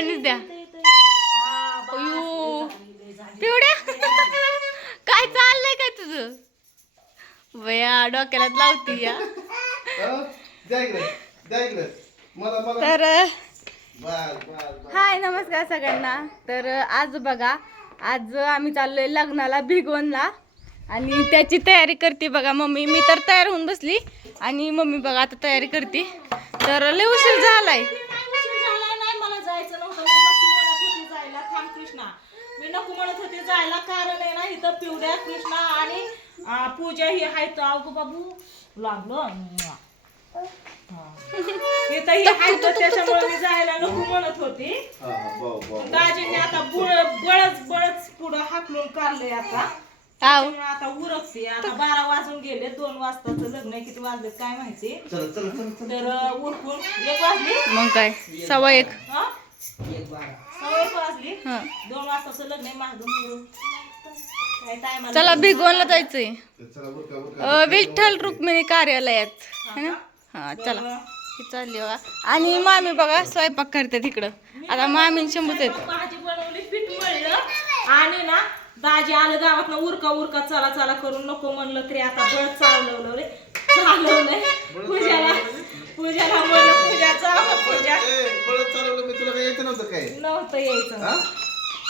सगळ्यांनीच द्या. अयो. पिवड्या. काय चाललंय काय तुझं? बया डोक्याला लावती या. तर हाय नमस्कार सगळ्यांना. तर आज बघा आज आम्ही चाललोय लग्नाला भिगवणला आणि त्याची तयारी करते बघा मम्मी. मी तर तयार होऊन बसली. आणि मम्मी बघा आता तयारी करते. तर लय उशीर झालाय. नको म्हणत होते जायला कारण आहे ना इथं पिवड्या कृष्णा आणि आ, पूजा ही आहे तर अगो बाबू लागलो. इथं ही. आहे तर त्याच्यामुळे मी जायला नको म्हणत होती. दाजींनी आता बुळ बळच बळच पुढं हाकलून काढलंय आता. आव. त्यामुळे आता उरकते. आता बारा वाजून गेले दोन वाजताचं लग्न आहे, किती वाजले काय माहिती? चला चला चला चला. तर उरकून एक वाजली? मग काय? सव्वा एक. हा? सवय एक वाजली. हं. दोन वाजताचं लग्न आहे माझं मुलं काय टायमाला चला भिगवणला जायचंय. अ, विठ्ठल रुक्मिणी कार्यालयात. है ना? हा चला. ही चालली बघा. आणि मामी बघा स्वयंपाक करते तिकडं. आता मामी भाजी बनवली पीठ मळलं. आणि ना दाजी आलं गावात उरका उरका चला चला करून नको म्हणलं तरी आता बळ चालवलं रे चालवलंय. पूजाला पूजाला म्हणलं पूजा जावं पूजा. ए चालवलं मी तुला काय? नव्हतं यायचं. हा?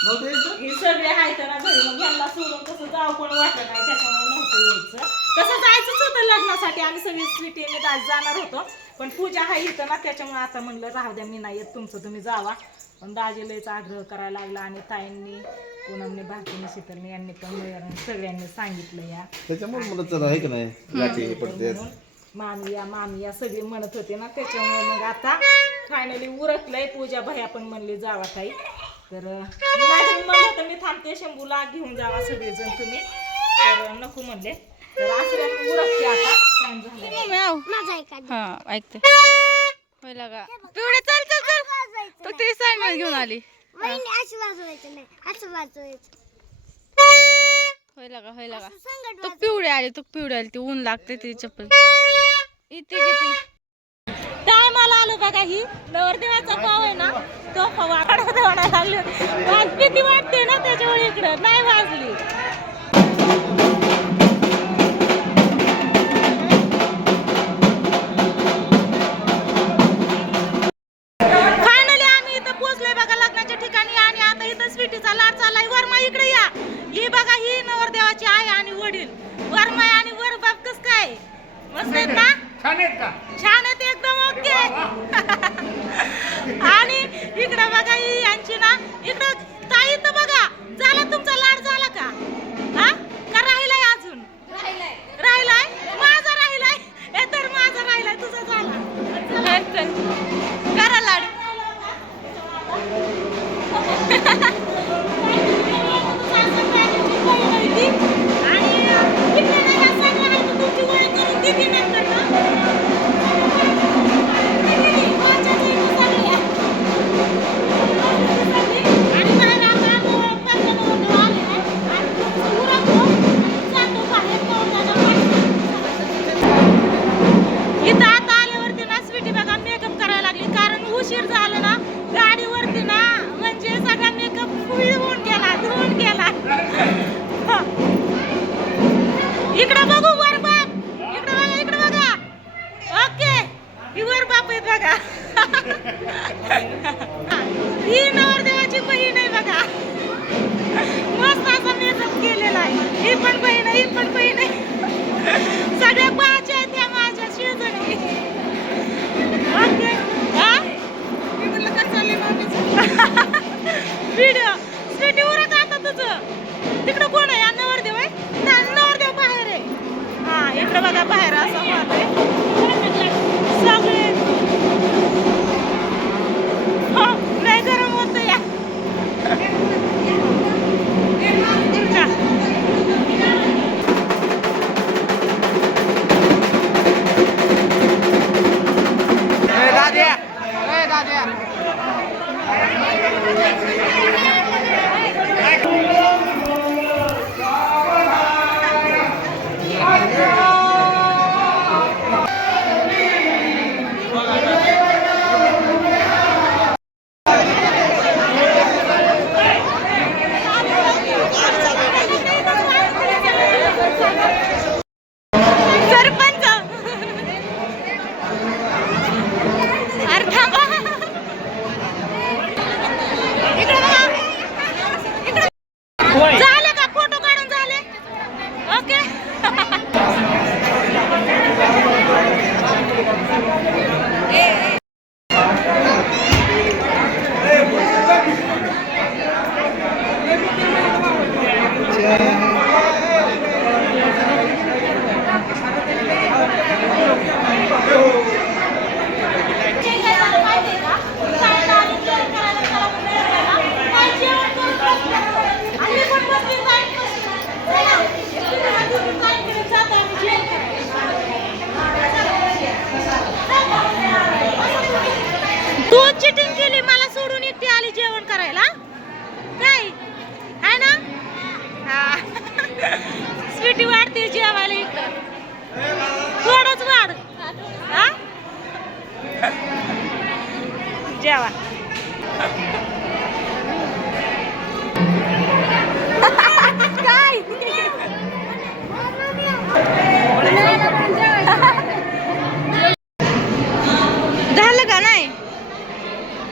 नव्हतं यायचं? हे सगळे आहेत ना घरी मग यांना सोडून कसं जावं पण वाटत नाही त्याच्यामुळे नव्हतं यायचं. तसं जायचंच होतं लग्नासाठी. आम्ही सगळी स्वीटीने दाज जाणार होतो. पण पूजा हा इथं ना त्याच्यामुळे आता म्हणलं राहू द्या मी नाही येत तुमचं तुम्ही जावा. पण दाजी लयच आग्रह करायला लागला आणि ताईंनी पूनमने भारतीने शीतलने यांनी पण सगळ्यांनी सांगितलं या. त्याच्यामुळे मला चला आहे का नाही? गाठी पडते. म्हणून मामी या मामी या सगळे म्हणत होते ना त्याच्यामुळे मग आता फायनली उरकलंय. पूजा भया पण म्हणली जावा ताई. तर नाही म्हणलं होतं मी थांबते शंभूला घेऊन जावा सगळेजण तुम्ही. तर नको म्हणले. तर असं उरकते आता. टाइम झाला. हा ऐकते. होय लागा. पिवडे चल चल चल. तो ते साईड घेऊन आली. होय लागा होय लागा. तो पिवडे आले तो पिवडे आले ती ऊन लागते ती चप्पल. इथे किती टायमाला आलो बघा ही. नवरदेवाचा पाव आहे ना तो वाकडा धवणा लागलो. आज भीती वाटते ना त्याच्यामुळे इकडं. नाही वाजली. छान आहेत एकदम ओके आणि इकडं बघा यांची ना इकडं Kumbaga pa जेवायला इकडं. थोडंच वाढ. जेवा. झालं का नाही?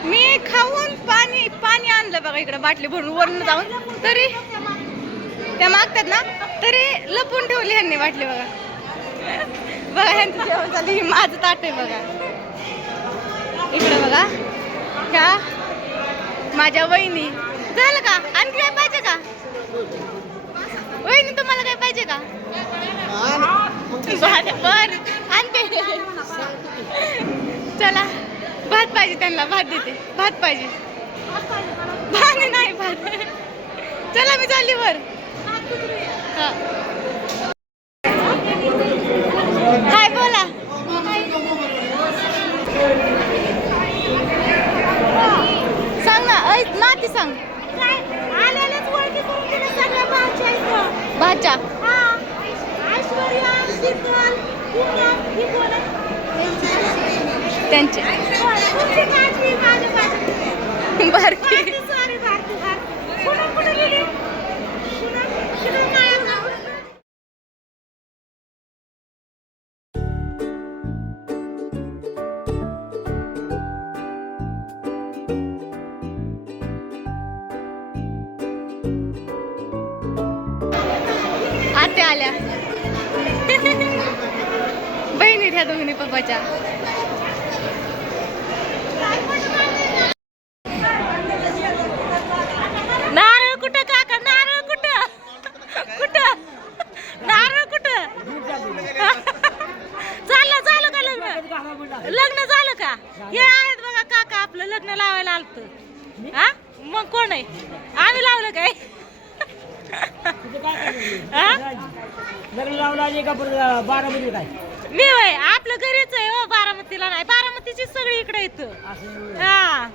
मी खाऊन पाणी पाणी आणलं बघा इकडं बाटली भरून वरून जाऊन. तरी? त्या मागतात ना? तरी लपून ठेवली ह्यांनी वाटली बघा. बघा ह्यांचं जेवण झालं. ही माझं ताट आहे बघा. इकडे बघा. का माझ्या वहिनी. झालं का? आणखी काय पाहिजे का? वहिनी तुम्हाला काय पाहिजे का? बर बर. आणते. चला. भात पाहिजे त्यांना. भात देते. भात पाहिजे. भात नाही भात. चला मी चालली वर. हाय बोला. सांग ना ऐ नाती सांग. भाच्या? त्यांचे. बारकी आल्या. बहिणी ह्या दोन्ही पप्पाच्या. नारळ कुठं काका? नारळ कुठं? कुठं? नारळ कुठं? झालं झालं का लग्न? लग्न झालं का? हे आहेत बघा काका आपलं लग्न लावायला आलत. हा? मग कोण आहे? आम्ही लावलं काय हा? लग्न लावलं आली का परत बारा मध्ये काय मी होय आपलं घरीच आहे हो बारामतीला नाही. बारामतीची सगळी इकडे येतं. हा.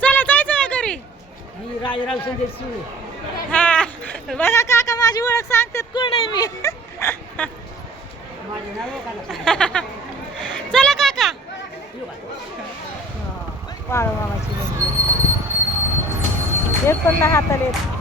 चला जायचं का घरी. हा. बघा काका माझी ओळख सांगतात कोण आहे मी? चला काका. एक पण नाही हाताला येत